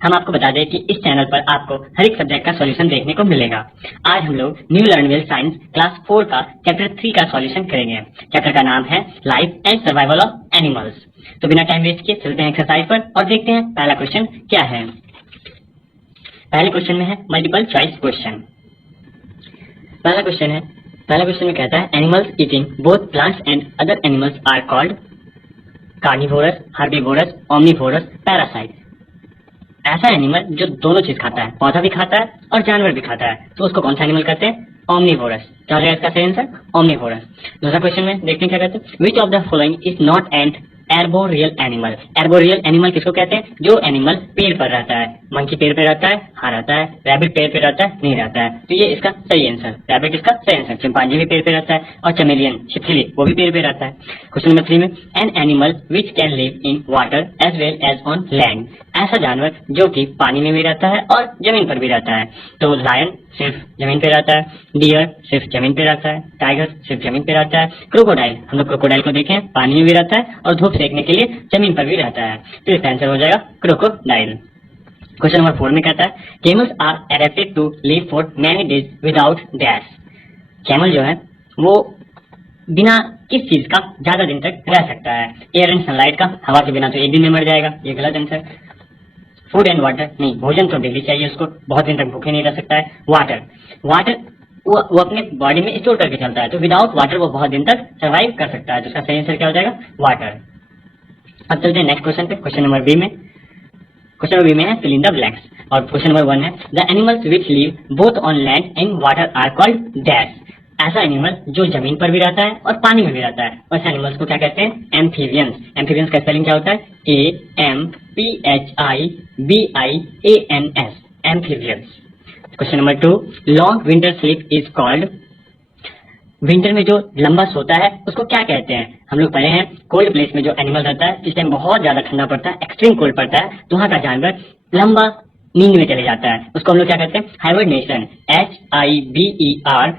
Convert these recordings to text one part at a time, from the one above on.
हम आपको बता दें कि इस चैनल पर आपको हर एक सब्जेक्ट का सॉल्यूशन देखने को मिलेगा। आज हम लोग न्यू लर्नवेल साइंस क्लास 4 का चैप्टर 3 का सॉल्यूशन करेंगे। चैप्टर का नाम है life and survival of animals. तो बिना टाइम वेस्ट किए चलते हैं एक्सरसाइज पर और देखते हैं पहला क्वेश्चन क्या है। पहले क्वेश्चन में है मल्टीपल चॉइस क्वेश्चन। पहला क्वेश्चन में कहता है animals eating both plants and other animals are called carnivorous, herbivorous, omnivorous, parasite. ऐसा एनिमल जो दोनों चीज खाता है, पौधा भी खाता है और जानवर भी खाता है, तो उसको कौन सा एनिमल कहते हैं? ओमनीवोरस। क्या हो जाएगा इसका सही आंसर? ओमनीवोरस। दूसरा क्वेश्चन में देखते हैं क्या कहते हैं। Which of the following is not an arboreal animal. Arboreal animal किसको कहते हैं? जो एनिमल पेड़ पर रहता है। मंकी पेड़ पे रहता है, हाँ रहता है। रैबिट पेड़ पे रहता है, नहीं रहता है। तो ये इसका सही आंसर, रैबिट इसका सही आंसर। चिंपांजी भी पेड़ पे रहता है और चमेलियन छिपकली वो भी पेड़ पे रहता है। क्वेश्चन नंबर 3 में an animal which can live in water as well as on land. ऐसा जानवर जो कि पानी में भी रहता है और जमीन पर भी रहता है। तो लायन सिर्फ जमीन पे रहता है, डियर सिर्फ जमीन पे रहता है, टाइगर सिर्फ जमीन पे रहता है, क्रोकोडाइल, हम लोग क्रोकोडाइल को देखें पानी में भी रहता है और धूप सेकने के लिए जमीन पर भी रहता है। तो इसका आंसर हो जाएगा क्रोकोडाइल। क्वेश्चन नंबर 4 में कहता है camels are adapted to live for many days without dash. Camel जो है वो बिना किस चीज का ज्यादा दिन तक रह सकता है? एयर एंड सनलाइट का, हवा के बिना तो एक दिन में मर जाएगा, ये गलत आंसर। फूड एंड वाटर, नहीं, भोजन तो डेली चाहिए उसको, बहुत दिन तक भूखे नहीं रह सकता है। वाटर वो अपने बॉडी में स्टोर करके चलता है, तो विदाउट वाटर वो बहुत दिन तक सर्वाइव कर सकता है। तो उसका सही आंसर क्या हो जाएगा? वाटर। अब चलते हैं नेक्स्ट क्वेश्चन पे। क्वेश्चन नंबर बी में है फिल इन द ब्लैंक्स। और क्वेश्चन नंबर 1 है the animals which live both on land and water are called dash. ऐसा एनिमल जो जमीन पर भी रहता है और पानी में भी रहता है, वैसे एनिमल्स को क्या कहते हैं? एम्फीबियंस। एम्फीबियंस का स्पेलिंग क्या होता है? AMPHIBIANS, amphibians. Question number 2 long winter sleep is called. Winter में जो लंबा सोता है उसको क्या कहते हैं? हम लोग पढ़े हैं कोल्ड प्लेस में जो एनिमल रहता है, जिस टाइम बहुत ज्यादा ठंडा पड़ता है, एक्सट्रीम कोल्ड पड़ता है, तो वहां का जानवर लंबा नींद में चले जाता है, उसको हम लोग क्या कहते हैं? हाइबरनेशन। HIBERNATION।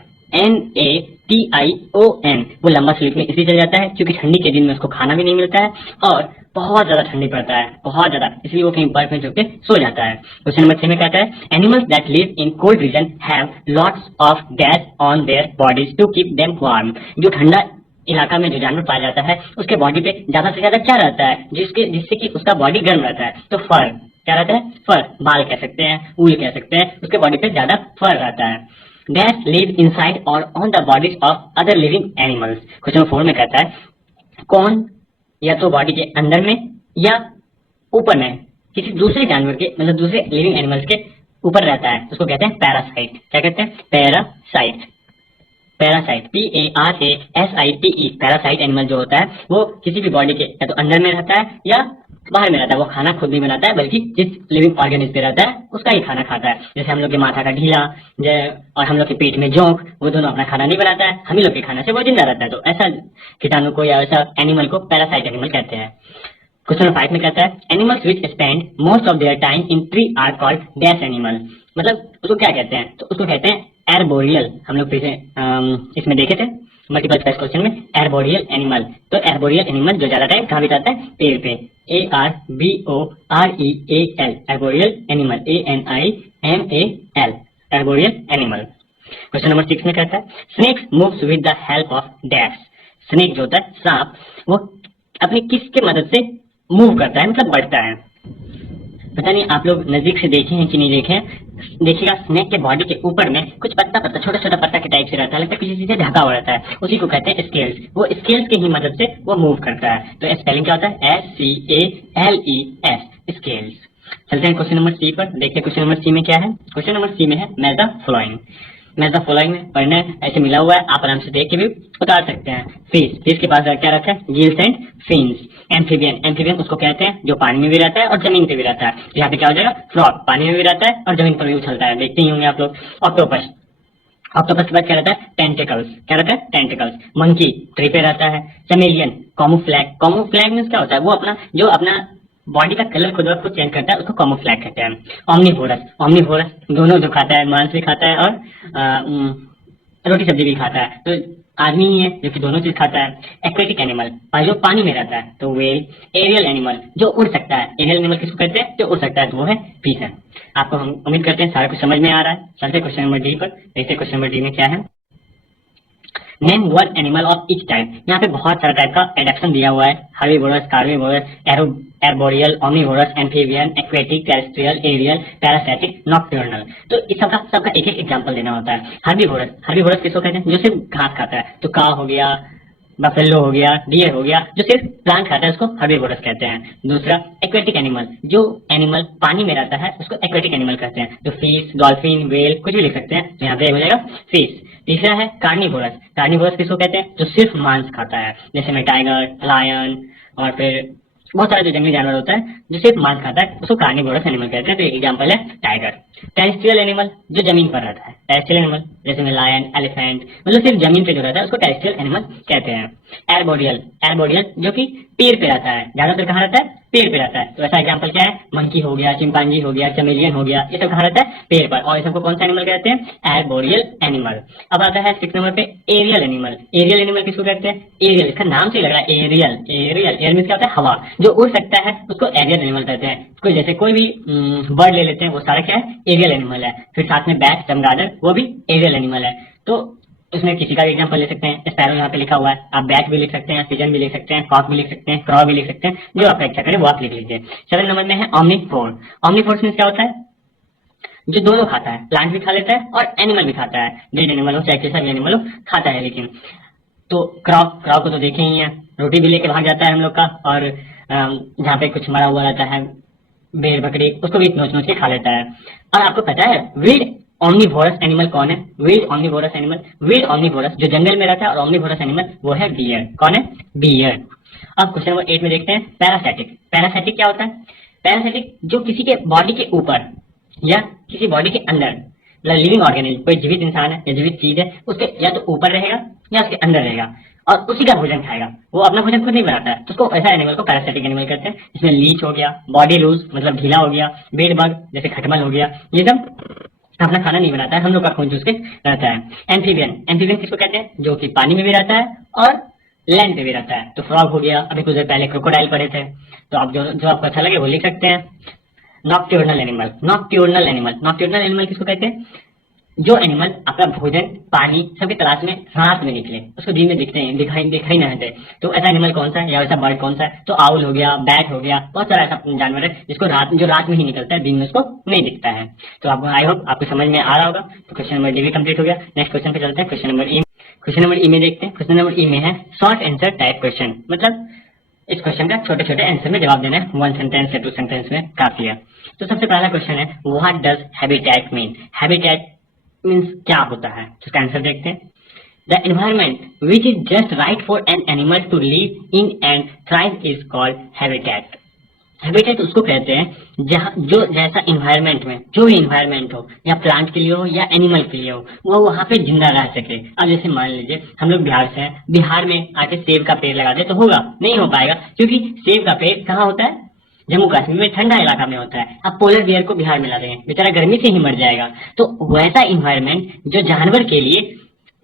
वो लंबा स्लीप में इसलिए चले जाता है क्योंकि ठंडी के दिन में उसको खाना भी नहीं मिलता है और बहुत ज्यादा ठंडी पड़ता है, बहुत ज्यादा, इसलिए वो कहीं बर्फ में छुप के सो जाता है। क्वेश्चन नंबर 3 में कहता है animals that live in cold region have lots of gas on their bodies to keep them warm. जो ठंडा इलाका में जो जानवर पाया जाता है उसके बॉडी पे ज्यादा से ज्यादा क्या रहता है जिससे कि उसका बॉडी गर्म रहता है? तो फर। क्या रहता है? फर। बाल कह सकते हैं, ऊल कह सकते हैं, उसके बॉडी पे ज्यादा फर रहता है। डैश लिव इनसाइड और on the bodies of other living animals. Question number 4 में कहता है कौन या तो बॉडी के अंदर में या ऊपर में किसी दूसरे जानवर के, मतलब दूसरे लिविंग एनिमल्स के ऊपर रहता है, उसको कहते हैं पैरासाइट। क्या कहते हैं? Parasite. Parasite PARASITE। Parasite animal जो होता है वो किसी भी बॉडी के या तो अंदर में रहता है या बाहर में रहता है। वो खाना खुद नहीं बनाता है बल्कि जिस लिविंग ऑर्गेनिज्म पे रहता है उसका ही खाना खाता है। जैसे हम लोग के माथा का ढीला और हम लोग के पेट में जोंक, वो दोनों अपना खाना नहीं बनाता है, हम ही लोग के खाने से वो जिंदा रहता है। तो ऐसा कीटाणु को या ऐसा एनिमल को पैरासाइट एनिमल कहते हैं। क्वेश्चन नंबर 5 में कहता है animals which spend most of their time in tree are called dash animal. मतलब उसको क्या कहते हैं? तो उसको कहते हैं एर्बोरियल। हम लोग पीछे इसमें देखे थे मल्टीपल चॉइस क्वेश्चन में एर्बोरियल एनिमल। तो एर्बोरियल एनिमल जो ज्यादा टाइम कहाँ बिताता है? पेड़ पे। ARBOREAL, arboreal animal. ANIMAL, arboreal animal. Question number 6 में कहता है snakes moves with the help of dash. Snake जो होता है, सांप, वो अपनी किसके मदद से मूव करता है, मतलब बढ़ता है? पता नहीं आप लोग नजदीक से देखे हैं कि नहीं देखे हैं। देखिएगा स्नेक के बॉडी के ऊपर में कुछ पत्ता छोटा छोटा पत्ता के टाइप से रहता है, लगता है किसी चीज से ढका हुआ रहता है, उसी को कहते हैं स्केल्स। वो स्केल्स के ही मदद से वो मूव करता है। तो स्पेलिंग क्या होता है? SCALES, scales. चलते हैं क्वेश्चन नंबर 3 पर, देखते हैं क्वेश्चन नंबर 3 में क्या है। क्वेश्चन नंबर 3 में है match the following. Match the following में पढ़ने ऐसे मिला हुआ है, आप आराम से देख के भी उतार सकते हैं। फिश के पास क्या रखा है? Gills and fins. एम्फीबियन उसको कहते हैं जो पानी में भी रहता है और जमीन पे भी रहता है। यहाँ पे क्या हो जाएगा? फ्रॉग, पानी में भी रहता है और जमीन पर भी उछलता है, देखते ही होंगे आप लोग। ऑक्टोपस के बाद क्या रहता है? टेंटिकल्स। क्या रहता है? टेंटिकल्स। मंकी ट्री पे रहता है। चमेलियन कॉमोफ्लैग मींस क्या होता है? वो अपना बॉडी का कलर खुद चेंज करता है, उसको कॉमोफ्लैग कहते हैं। ओमनीवोरस दोनों जो खाता है, मांस भी खाता है और रोटी सब्जी भी खाता है। तो आदमी ही है जो कि दोनों चीज खाता है। एक्वेटिक एनिमल और जो पानी में रहता है तो वेल। एरियल एनिमल जो उड़ सकता है, एरियल एनिमल किसको कहते हैं, जो उड़ सकता है, तो वो है फिश। आपको हम उम्मीद करते हैं सारा कुछ समझ में आ रहा है। चलते क्वेश्चन नंबर डी पर, देखते क्वेश्चन नंबर डी में क्या है। Name one animal of each type. यहाँ पे बहुत सारा टाइप का एडेप्शन दिया हुआ है, herbivorous, carnivorous, arboreal, omnivorous, amphibian, aquatic, terrestrial, aerial, parasitic, nocturnal. तो इस सबका एक एक एग्जांपल देना होता है। हर्बीवोरस, हर्बीवोरस किसको कहते हैं, जो सिर्फ घास खाता है, तो काव हो गया, बफेलो हो गया, डियर हो गया, जो सिर्फ प्लांट खाता है उसको हर्बीवोरस कहते हैं। दूसरा एक्वेटिक एनिमल, जो एनिमल पानी में रहता है उसको एक्वेटिक एनिमल कहते हैं, तो फिश, डॉल्फिन, व्हेल कुछ भी लिख सकते हैं, तो यहाँ पे हो जाएगा फिश। तीसरा है कार्निवोरस, कार्निवोरस किसको कहते हैं, जो सिर्फ मांस खाता है, जैसे में टाइगर, लायन और फिर बहुत सारे जो जंगली जानवर होता है जो सिर्फ मांस खाता है उसको कार्निवोरस एनिमल कहते हैं, तो एक एग्जांपल है टाइगर। टेरेस्ट्रियल एनिमल जो जमीन पर रहता है, टेरेस्ट्रियल एनिमल जैसे में लायन, एलिफेंट, मतलब सिर्फ जमीन पे जो रहता है उसको टेरेस्ट्रियल एनिमल कहते हैं। एर्बोरियल, एर्बोरियल जो कि पेड़ पे रहता है, ज्यादातर कहाँ रहता है, पेड़ पे रहता है, तो ऐसा एग्जांपल क्या है, मंकी हो गया, चिंपांजी हो गया, चमेलियन हो गया, ये सब कहाँ रहता है, पेड़ पर, और ये सबको कौन सा एनिमल कहते हैं, एर्बोरियल एनिमल। अब आता है 6 नंबर पे एरियल एनिमल। एरियल एनिमल किसको कहते हैं, एरियल, इसका नाम से ही लग रहा है एरियल, एरियल, एयर मींस क्या होता है, हवा, जो उड़ सकता है उसको एरियल एनिमल कहते हैं। कोई जैसे कोई भी बर्ड ले लेते हैं वो सारा क्या है, एरियल एनिमल है। फिर साथ में बैट, चमगादड़, वो भी एरियल एनिमल है। तो उसमें किसी का भी एग्जांपल ले सकते हैं, स्पैरो यहाँ पे लिखा हुआ है, आप बैट भी लिख सकते हैं, पिजन भी लिख सकते हैं, कॉक भी लिख सकते हैं, क्रॉ भी लिख सकते हैं, जो आपका इच्छा करे वो आप लिख लीजिए। 7 नंबर में है ऑमनिवोर। ऑमनिवोर मींस क्या होता है, जो दोनों खाता है, प्लांट भी खा लेता है और एनिमल भी खाता है, डेड एनिमल हो चाहे कैसा भी एनिमल हो खाता है। लेकिन तो क्रॉ, क्रॉ को तो देखे ही है, रोटी भी लेके भाग जाता है हम लोग का, और जहाँ पे कुछ मरा हुआ रहता है, भेड़ बकरी, उसको भी नोच नोच के खा लेता है। और आपको पता है विल्ड ऑमनिवोरस एनिमल कौन है, विल्ड ऑमनिवोरस एनिमल, विल्ड ऑमनिवोरस जो जंगल में रहता है, और ऑमनिवोरस एनिमल वो है डियर। कौन है, डियर। अब क्वेश्चन नंबर 8 में देखते हैं पैरासिटिक। पैरासिटिक क्या होता है, पैरासिटिक जो किसी के बॉडी के ऊपर या किसी बॉडी के अंदर, लिविंग ऑर्गेनिज्म, कोई जीवित इंसान है या जीवित चीज है, उसके या तो ऊपर रहेगा या उसके अंदर रहेगा और उसी का भोजन खाएगा, वो अपना भोजन खुद नहीं बनाता है, तो उसको ऐसा एनिमल को पैरासिटिक एनिमल कहते हैं। इसमें लीच हो गया, बॉडी लूज मतलब ढीला हो गया, बेड बग जैसे खटमल हो गया, ये सब अपना खाना नहीं बनाता है, हम लोग का खून चूस के रहता है। एम्फीबियन, एम्फीबियन किसको कहते हैं, जो कि पानी में भी रहता है और लैंड पे भी रहता है, तो फ्रॉग हो गया, अभी कुछ देर पहले क्रोकोडाइल पढ़े थे, तो आप जो आपको अच्छा लगे वो लिख सकते हैं। नॉक्ट्यूर्नल एनिमल, नॉक्ट्यूर्नल एनिमल, नॉक्ट्यूर्नल एनिमल किसको कहते हैं, जो एनिमल अपना भोजन, पानी सबकी तलाश में रात में निकले, उसको दिन में दिखाई ना दे, तो ऐसा एनिमल कौन सा है या ऐसा बर्ड कौन सा है, तो आउल हो गया, बैट हो गया, बहुत सारा ऐसा जानवर है जिसको जो रात में ही निकलता है, दिन में उसको नहीं दिखता है। तो आपको आई होप आपको समझ में आ रहा होगा। तो क्वेश्चन नंबर डी भी कंप्लीट हो गया। नेक्स्ट क्वेश्चन पे चलते हैं, क्वेश्चन नंबर ई। क्वेश्चन नंबर ई में देखते हैं, क्वेश्चन नंबर ई में है शॉर्ट आंसर टाइप क्वेश्चन, मतलब इस क्वेश्चन का छोटे छोटे आंसर में जवाब देना है, 1 सेंटेंस या 2 सेंटेंस में काफी है। तो सबसे पहला क्वेश्चन है what does habitat mean, habitat means क्या होता है, इसका आंसर देखते हैं। The environment which is just right for an animal to live in and thrive is called habitat. Habitat उसको कहते हैं जहाँ जो जैसा इन्वायरमेंट में, जो भी इन्वायरमेंट हो, या प्लांट के लिए हो या एनिमल के लिए हो, वो वहाँ पे जिंदा रह सके। अब जैसे मान लीजिए हम लोग बिहार से हैं, बिहार में आके सेब का पेड़ लगा दे तो होगा, नहीं हो पाएगा, क्योंकि सेब का पेड़ कहाँ होता है, जम्मू कश्मीर में ठंडा इलाका में होता है। अब पोलर बियर को बिहार में ला देंगे, बेचारा गर्मी से ही मर जाएगा। तो वैसा इन्वायरमेंट जो जानवर के लिए,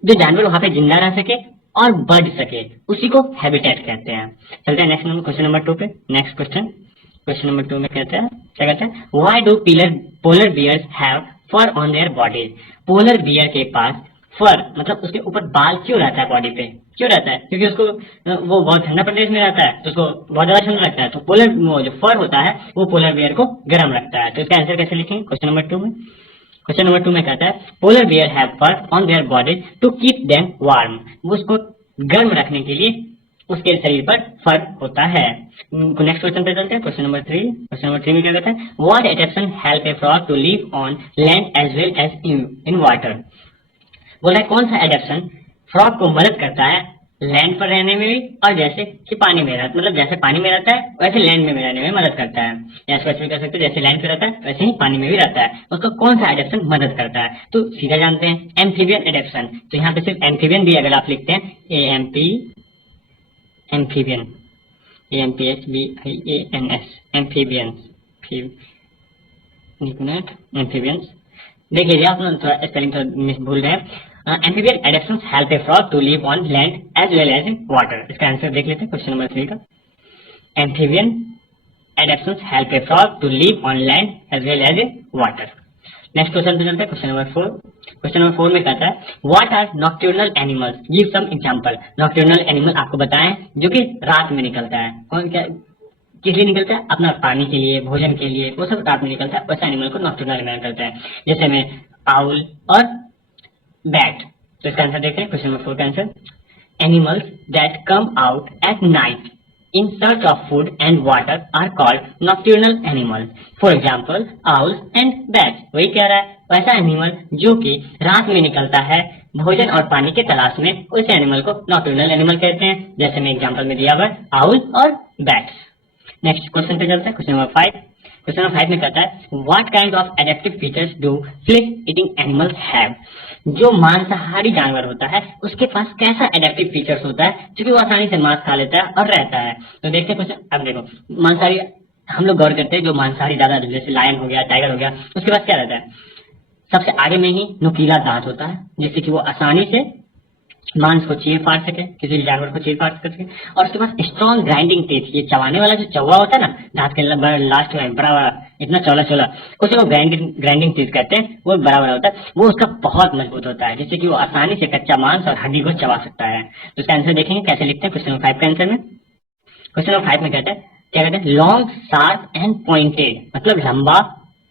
जो जानवर वहाँ पे जिंदा रह सके और बढ़ सके, उसी को हैबिटेट कहते हैं। चलते हैं नेक्स्ट क्वेश्चन नंबर 2 पे। नेक्स्ट क्वेश्चन नंबर 2 में कहते हैं, क्या कहते हैं, why do polar bears have fur on their bodies. Polar bear के पास फर मतलब उसके ऊपर बाल क्यों रहता है, बॉडी पे क्यों रहता है, क्योंकि उसको वो बहुत ठंडा प्रदेश में रहता है, तो उसको बहुत ज्यादा ठंड लगता है, तो पोलर वो जो फर होता है वो पोलर बियर को गर्म रखता है। तो इसका आंसर कैसे लिखेंगे क्वेश्चन नंबर 2 में। क्वेश्चन नंबर 2 में कहता है polar bear have fur on their body to keep them warm, वो उसको गर्म रखने के लिए उसके शरीर पर फर होता है। नेक्स्ट क्वेश्चन पे चलते हैं, क्वेश्चन नंबर 3। क्वेश्चन नंबर 3 में क्या कहता है, what adaptation help a frog to live on land as well as in water. बोल रहा है कौन सा एडेप्शन फ्रॉग को मदद करता है लैंड पर रहने में भी, और जैसे कि पानी में रहता, मतलब जैसे पानी में रहता है वैसे लैंड में भी रहने में मदद करता है, या स्पेसिफिक कर सकते हैं जैसे लैंड पे रहता है वैसे ही पानी में भी रहता है, उसको कौन सा एडेप्शन मदद करता है। तो सीधा जानते हैं एम्फीबियन एडेप्शन। तो यहाँ पे सिर्फ एम्फीबियन भी अगर आप लिखते हैं एम्फीबियन, AMPHBIANS, एम्फीबियंस, एम्फीबियंस देख लीजिए आप, थोड़ा स्पेलिंग थोड़ा भूल रहे हैं। Amphibian adaptations help a frog to live on land as well as in water. इसका आंसर देख लेते हैं क्वेश्चन नंबर 3 का। Amphibian adaptations help a frog to live on land as well as in water. Next question पे चलते हैं, question number 4। Question number 4 में कहता है what are nocturnal animals, give some example. Nocturnal animal आपको बताएं जो कि रात में निकलता है। कौन क्या किस लिए निकलता है? अपना पानी के लिए, भोजन के लिए, वो सब रात में निकलता है। वैसे एनिमल को नॉक्टर्नल एनिमल कहते हैं, जैसे में आउल और बैट। तो इसका आंसर देखते हैं क्वेश्चन नंबर 4 का answer. Animals that come out at night in search of food and water are called nocturnal animals. For example, owls and bats. वही कह रहा है, वैसा एनिमल जो कि रात में निकलता है भोजन और पानी के तलाश में, उस एनिमल को नॉक्टर्नल एनिमल कहते हैं, जैसे मैं एग्जांपल में दिया हुआ आउल और बैट्स। नेक्स्ट क्वेश्चन पे चलते हैं, क्वेश्चन नंबर 5। क्वेश्चन नंबर 5 में कहता है what kind of adaptive features do flesh eating animals have. जो मांसाहारी जानवर होता है उसके पास कैसा एडेप्टिव फीचर्स होता है जो कि वो आसानी से मांस खा लेता है और रहता है। तो देखते हैं क्वेश्चन। अब देखो, मांसाहारी हम लोग गौर करते हैं, जो मांसाहारी ज्यादा जैसे लायन हो गया, टाइगर हो गया, उसके पास क्या रहता है? सबसे आगे में ही नुकीला दांत होता है, जिससे कि वो आसानी से मांस को चीर फाड़ सके, किसी भी जानवर को चीर फाड़ सके। और उसके पास स्ट्रॉन्ग ग्राइंडिंग टीथ, ये चबाने वाला जो चौवा होता है ना दांत के लास्ट में बड़ा बड़ा इतना चौला चौला, उसे वो ग्राइंडिंग टीथ कहते हैं। वो बड़ा बड़ा होता है, वो उसका बहुत मजबूत होता है, जिससे कि वो आसानी से कच्चा मांस और हड्डी को चबा सकता है। तो इसका आंसर देखेंगे कैसे लिखते हैं क्वेश्चन नंबर 5 का आंसर में। क्वेश्चन नंबर 5 में कहते हैं क्या कहते हैं लॉन्ग शार्प एंड पॉइंटेड, मतलब लंबा,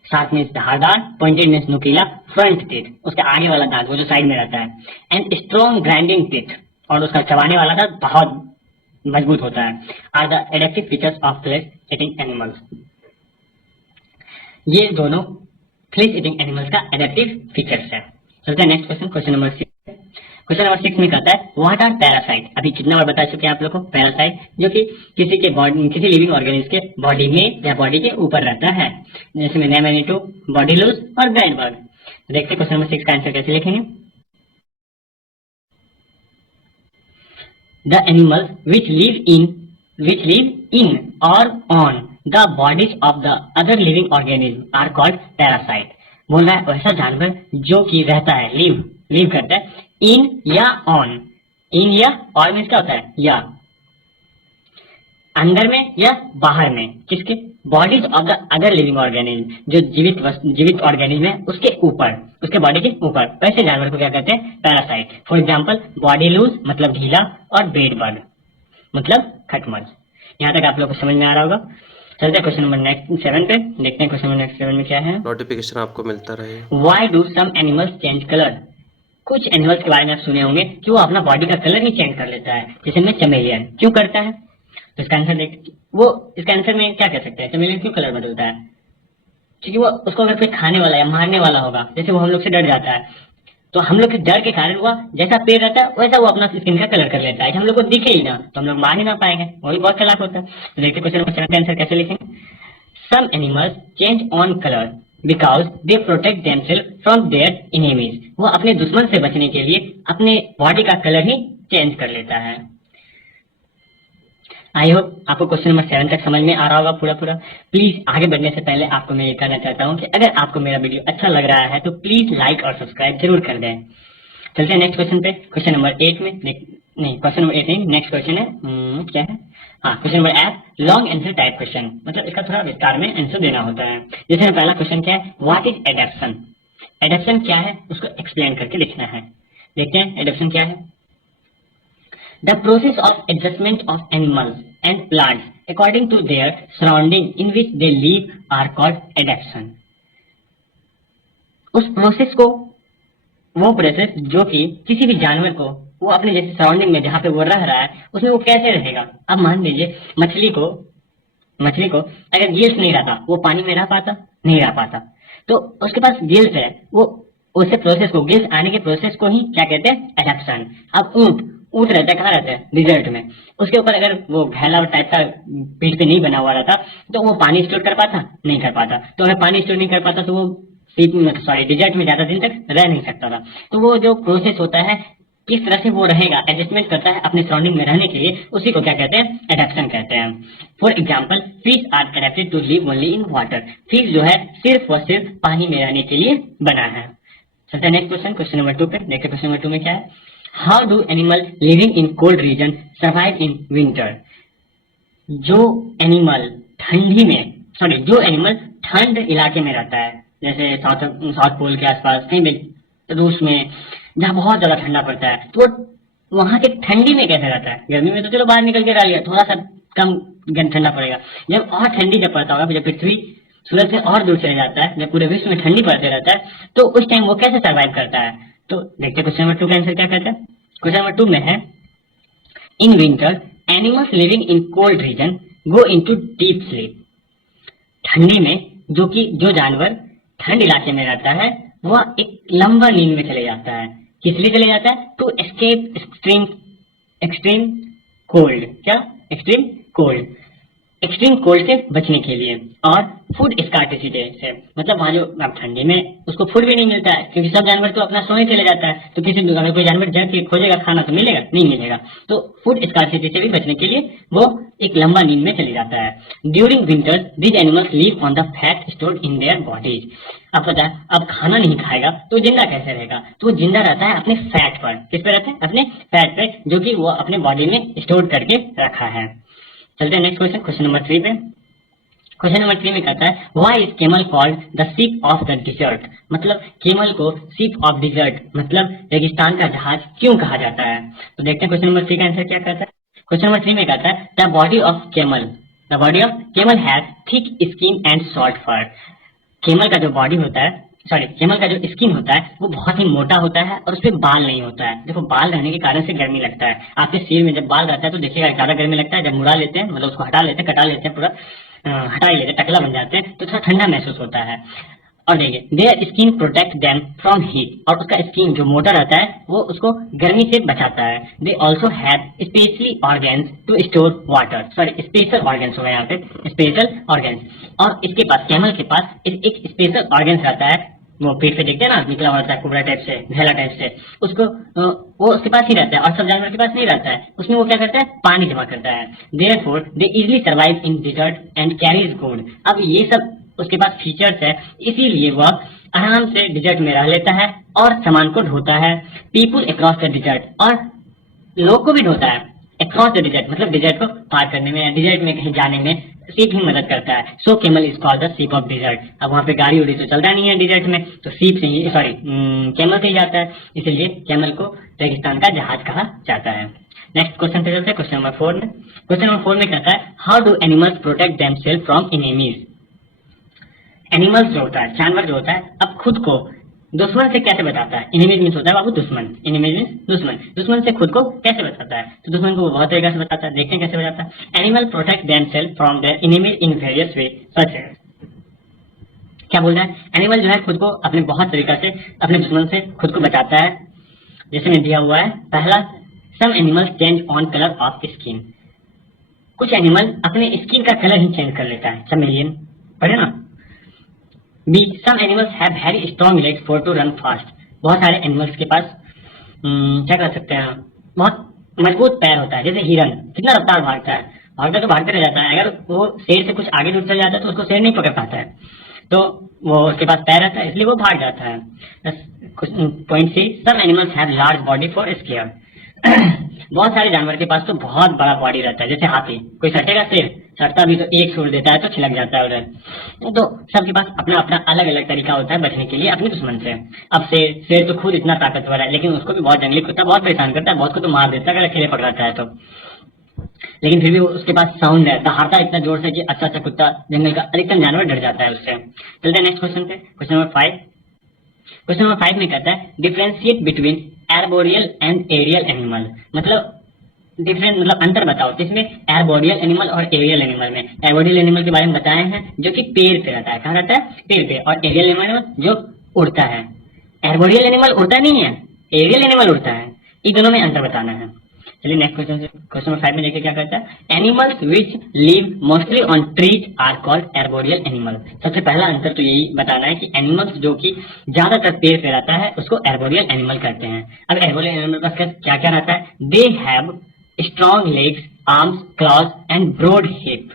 शार्प मीन्स धारदार, पॉइंटेड मीन्स नुकीला, फ्रंट टीथ उसके आगे वाला दांत वो जो साइड में रहता है, एंड स्ट्रॉन्ग ग्राइंडिंग टीथ और उसका चबाने वाला दांत बहुत मजबूत होता है, are the adaptive features of flesh eating animals. ये दोनों फ्लेश ईटिंग एनिमल्स का एडेप्टिव फीचर्स है। चलते हैं next question, question number 6। Question number 6 में कहता है व्हाट आर पैरासाइट। अभी कितना बार बता चुके हैं आप लोग को, पैरासाइट जो कि किसी के बॉडी, किसी लिविंग ऑर्गेनिज्म के बॉडी में या बॉडी के ऊपर रहता है, जैसे में नेमेटोड, बॉडी लूज और बेडबग। देखते हैं क्वेश्चन नंबर 6 का आंसर कैसे लिखेंगे। The animals which live in or on the bodies of the other living organism are called parasite। बोल रहा है वैसा जानवर जो कि रहता है, लिव करता है इन या ऑन, इन या और मीन्स क्या होता है या, अंदर में या बाहर में, किसके bodies of the other living organism, जो जीवित ऑर्गेनिज्म है उसके ऊपर, उसके बॉडी के ऊपर, वैसे जानवर को क्या कहते हैं parasite. For example body loose मतलब ढीला और बेडबग मतलब खटमल। यहाँ तक आप लोग को समझ में आ रहा होगा। चलते हैं क्वेश्चन नंबर नेक्स्ट 7 पे, देखते हैं क्वेश्चन नंबर नेक्स्ट 7 में क्या है। नोटिफिकेशन आपको मिलता रहे। Why do some animals change colour. कुछ एनिमल्स के बारे में आप सुने होंगे कि वो अपना बॉडी का कलर ही चेंज कर लेता है, जैसे में चमेलियन। क्यों करता है? तो इसका आंसर इसका आंसर में क्या कह सकते हैं, चमेलियन क्यों कलर बदलता है? क्योंकि वो उसको अगर कोई खाने वाला या मारने वाला होगा, जैसे वो हम लोग से डर जाता है, तो हम लोग के डर के कारण वो जैसा पेड़ रहता है वैसा वो अपना स्किन का कलर कर लेता है कि हम लोग को दिखे ही ना, तो हम लोग मार ही ना पाएंगे। वो भी बहुत चालाक होता है। तो देखते क्वेश्चन नंबर 7 का आंसर कैसे लिखेंगे। Some animals change on colour because they protect themselves from their enemies. वो अपने दुश्मन से बचने के लिए अपने बॉडी का कलर ही चेंज कर लेता है। आई होप आपको क्वेश्चन नंबर 7 तक समझ में आ रहा होगा पूरा। प्लीज आगे बढ़ने से पहले आपको मैं ये कहना चाहता हूँ कि अगर आपको मेरा वीडियो अच्छा लग रहा है तो प्लीज लाइक और सब्सक्राइब जरूर कर दें। चलते हैं नेक्स्ट क्वेश्चन पे, क्वेश्चन नंबर 8 में नहीं, क्वेश्चन नंबर 8 नहीं, नेक्स्ट क्वेश्चन है क्या है, हाँ question number 8 long answer type question, मतलब इसका थोड़ा विस्तार में आंसर देना होता है। जैसे पहला क्वेश्चन क्या है, व्हाट इज एडेप्शन। एडेप्शन क्या है उसको एक्सप्लेन करके लिखना है। देखते हैं एडेप्शन क्या है। The process of adjustment of animals and plants according to their surrounding in which they live are called adaptation। उस प्रोसेस को, वो प्रोसेस जो कि किसी भी जानवर को वो अपने जैसे सराउंडिंग में जहाँ पे वो रह रहा है उसमें वो कैसे रहेगा। अब मान लीजिए मछली को अगर गिल्स नहीं रहता वो पानी में रह पाता नहीं रह पाता, तो उसके पास गिल्स है, वो उससे प्रोसेस को, गिल्स आने के प्रोसेस को ही क्या कहते हैं एडेप्शन। अब ऊंट रहता है, कहाँ रहता है डिजर्ट में, उसके ऊपर अगर वो घैला टाइप का पीठ पे नहीं बना हुआ रहता तो वो पानी स्टोर कर पाता नहीं कर पाता। तो अगर पानी स्टोर नहीं कर पाता तो वो डिजर्ट में ज्यादा दिन तक रह नहीं सकता था। तो वो जो प्रोसेस होता है किस तरह से वो रहेगा, एडजस्टमेंट करता है अपने सराउंडिंग में रहने के लिए, उसी को क्या कहते हैं एडेप्शन कहते हैं। For example fish are adapted to live only in water. Fish जो है सिर्फ व सिर्फ पानी में रहने के लिए बना है। चलते हैं नेक्स्ट क्वेश्चन, क्वेश्चन नंबर 2 पे। देखते क्वेश्चन नंबर 2 में क्या है। How do animal living in cold reason survive in winter? जो एनिमल जो एनिमल ठंड इलाके में रहता है, जैसे साउथ पोल के आसपास, कहीं भी रूस में जहाँ बहुत ज्यादा ठंडा पड़ता है, तो वो वहां के ठंडी में कैसे रहता है? गर्मी में तो चलो बाहर निकल के रह लिया, थोड़ा सा कम ठंडा पड़ेगा। जब और ठंडी जब पड़ता होगा, जब पृथ्वी सूरज से और दूर चले जाता है, जब पूरे विश्व में ठंडी पड़ते रहता है, तो उस टाइम वो कैसे सर्वाइव करता है? तो देखते क्वेश्चन नंबर 2 का आंसर क्या कहता है। क्वेश्चन नंबर 2 में है, in winter animals living in cold reason go into deep sleep. ठंडी में जो जानवर ठंड इलाके में रहता है, वह एक लंबा नींद में चले जाता है। किस लिए चले जाता है? To escape extreme cold. क्या? एक्सट्रीम कोल्ड से बचने के लिए, और फूड स्कार्सिटी से, मतलब वहाँ जो अब ठंडी में उसको फूड भी नहीं मिलता है, क्योंकि सब जानवर तो अपना सोने चले जाता है, तो अगर कोई जानवर जाके खोजेगा खाना तो मिलेगा नहीं मिलेगा, तो फूड स्कार्सिटी से भी बचने के लिए वो एक लंबा नींद में चले जाता है। During winters these animals live on the fat stored in their bodies. अब पता है, अब खाना नहीं खाएगा तो जिंदा कैसे रहेगा? तो वो जिंदा रहता है अपने फैट पर। किस पे रहता है? अपने फैट पे, जो कि वो अपने बॉडी में स्टोर करके रखा है। चलते हैं नेक्स्ट क्वेश्चन, क्वेश्चन नंबर 3 पे। क्वेश्चन नंबर 3 में कहता है, why is camel called the ship of the dessert? मतलब केमल को शिप ऑफ डिजर्ट, मतलब रेगिस्तान का जहाज क्यों कहा जाता है? तो देखते हैं क्वेश्चन नंबर 3 का आंसर क्या कहता है। क्वेश्चन नंबर 3 में कहता है, the body of camel has thick skin and short fur. Camel का जो बॉडी होता है, केमल का जो स्किन होता है, वो बहुत ही मोटा होता है और उसपे बाल नहीं होता है। देखो, बाल रहने के कारण से गर्मी लगता है। आपके सिर में जब बाल रहता है तो देखिएगा ज्यादा गर्मी लगता है। जब मुड़ा लेते हैं, मतलब उसको हटा लेते हैं, कटा लेते हैं, पूरा हटा ही लेते हैं, टकला बन जाते हैं, तो थोड़ा ठंडा महसूस होता है। और देखिए, their skin protect them from heat, और उसका स्किन जो मोटा रहता है वो उसको गर्मी से बचाता है। They also have specially organs to store water. Special organs हुआ यहाँ पे, स्पेशल ऑर्गेन्स। और इसके पास, कैमल के पास एक स्पेशल ऑर्गेन्स रहता है, वो पेट पे देखते हैं ना, निकला हुआ रहता है कुबरा टाइप से, झेला टाइप से, उसको वो उसके पास ही रहता है, और सब जानवर के पास नहीं रहता है। उसमें वो क्या करता है? पानी जमा करता है। Therefore they easily survive in desert and carries good. अब ये सब उसके पास फीचर्स है, इसीलिए वह आराम से डिजर्ट में रह लेता है और सामान को ढोता है। पीपुल अक्रॉस द डिजर्ट, और लोग को भी ढोता है। अक्रॉस द डिजर्ट मतलब डिजर्ट को पार करने में, डिजर्ट में कहीं जाने में सीप ही मदद करता है। सो camel is called the ship of dessert. अब वहाँ पे गाड़ी उड़ी तो चलता नहीं है डिजर्ट में, तो सीप से ही केमल से ही जाता है, इसलिए केमल को रेगिस्तान का जहाज कहा जाता है। नेक्स्ट क्वेश्चन पे चलते हैं, क्वेश्चन नंबर 4 में। क्वेश्चन नंबर 4 में कहता है, how do animals protect themselves from enemies? Animals जो होता है, जानवर जो होता है, अब खुद को दुश्मन से कैसे बताता है? एनिमीज मीन्स होता है बाबू दुश्मन, एनिमीज मीन्स दुश्मन से खुद को कैसे बताता है? तो दुश्मन को बहुत तरीका से बताता है, देखते हैं कैसे बताता है। Animal protect themselves from their enemies in various way, सच है। क्या बोल रहा है? एनिमल जो है खुद को अपने बहुत तरीका से अपने दुश्मन से खुद को बचाता है। जैसे में दिया हुआ है, पहला, some animals change on colour of skin. कुछ एनिमल अपने स्किन का कलर ही चेंज कर लेता है, चमेलियन, पढ़े ना। B, some animals have very strong legs for to run fast. बहुत सारे एनिमल्स के पास क्या कर सकते हैं, बहुत मजबूत पैर होता है। जैसे हिरन कितना रफ्तार भागता है, तो भागते रह जाता है। अगर वो शेर से कुछ आगे दूर चल जाता है तो उसको शेर नहीं पकड़ पाता है, तो वो उसके पास पैर रहता है, इसलिए वो भाग जाता है। Point C, some animals have large body for scare. बहुत सारे जानवर के पास तो बहुत बड़ा बॉडी रहता है, जैसे हाथी, कोई सटेगा शेर, सटता भी तो एक छोड़ देता है तो छिलक जाता है उधर। तो सबके पास अपना अपना अलग अलग तरीका होता है बचने के लिए अपने दुश्मन से। अब शेर तो खुद इतना ताकतवर है, लेकिन उसको भी बहुत जंगली कुत्ता बहुत परेशान करता है, बहुत को तो मार देता है अगर अकेले पकड़ाता है तो। लेकिन फिर भी उसके पास साउंड है, दहाड़ता इतना जोर से कि अच्छा कुत्ता, जंगल का अधिकतर जानवर डर जाता है उससे। चलते हैं नेक्स्ट क्वेश्चन पे, क्वेश्चन नंबर 5। क्वेश्चन नंबर 5 में कहता है, differentiate between arboreal and aerial animal. मतलब अंतर बताओ किसमें, एर्बोरियल एनिमल और एरियल एनिमल में। एर्बोरियल एनिमल के बारे में बताए हैं जो कि पेड़ पे रहता है, कहाँ रहता है? पेड़ पे। और एरियल एनिमल जो उड़ता है। एर्बोरियल एनिमल उड़ता नहीं है, एरियल एनिमल उड़ता है। इन दोनों में अंतर बताना है। चलिए नेक्स्ट क्वेश्चन से, क्वेश्चन नंबर 5 में देखिए क्या कहता है, animals which live mostly on trees are called arboreal animal. सबसे पहला अंतर तो यही बताना है कि एनिमल्स जो कि ज्यादातर पेड़ पे रहता है उसको एर्बोरियल एनिमल कहते हैं। अब एर्बोरियल एनिमल का क्या क्या रहता है? They have strong legs, arms, claws and broad hip.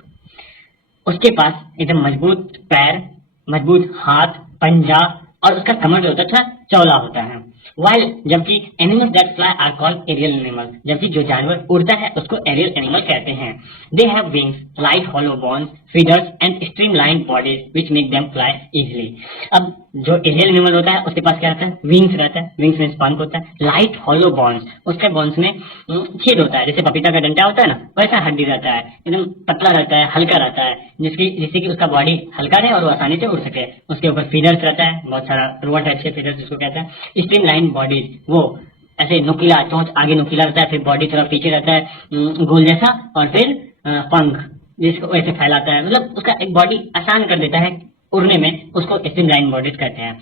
उसके पास एकदम मजबूत पैर, मजबूत हाथ, पंजा, और उसका कमर जो होता है थोड़ा चौड़ा होता है। वाइल जबकि animals that fly are called aerial animal, जबकि जो जानवर उड़ता है उसको एरियल एनिमल कहते हैं। They have wings, light hollow bones, feathers and streamline bodies which make them fly easily. अब जो एरियल एनिमल होता है उसके पास क्या रहता है, विंग्स रहता है, विंग्स में पंख होता है, लाइट हॉलो बोन्स, उसके बोन्स में छेद होता है, जैसे पपीता का डंडा होता है ना वैसा हड्डी रहता है, एकदम पतला रहता है, हल्का रहता है, जिससे कि उसका बॉडी हल्का रहे और वो आसानी से उड़ सके। उसके ऊपर फीदर्स रहता है, बहुत सारा रुआ टाइप से फीदर्स जिसको कहते हैं। स्ट्रीम लाइन बॉडीज, वो ऐसे नुकीला, चोंच आगे नुकीला रहता है, फिर बॉडी थोड़ा पीछे रहता है गोल जैसा, और फिर पंख जिसको वैसे फैलाता है, मतलब उसका एक बॉडी आसान कर देता है उड़ने में, उसको स्ट्रीम लाइन बॉडीज कहते हैं।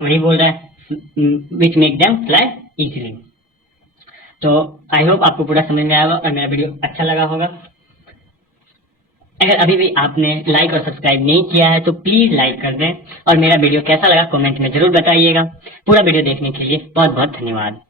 वही बोल रहा है which make them fly easily. तो आई होप आपको पूरा समझ में आया होगा और मेरा वीडियो अच्छा लगा होगा। अगर अभी भी आपने लाइक और सब्सक्राइब नहीं किया है तो प्लीज लाइक कर दें, और मेरा वीडियो कैसा लगा कमेंट में जरूर बताइएगा। पूरा वीडियो देखने के लिए बहुत बहुत धन्यवाद।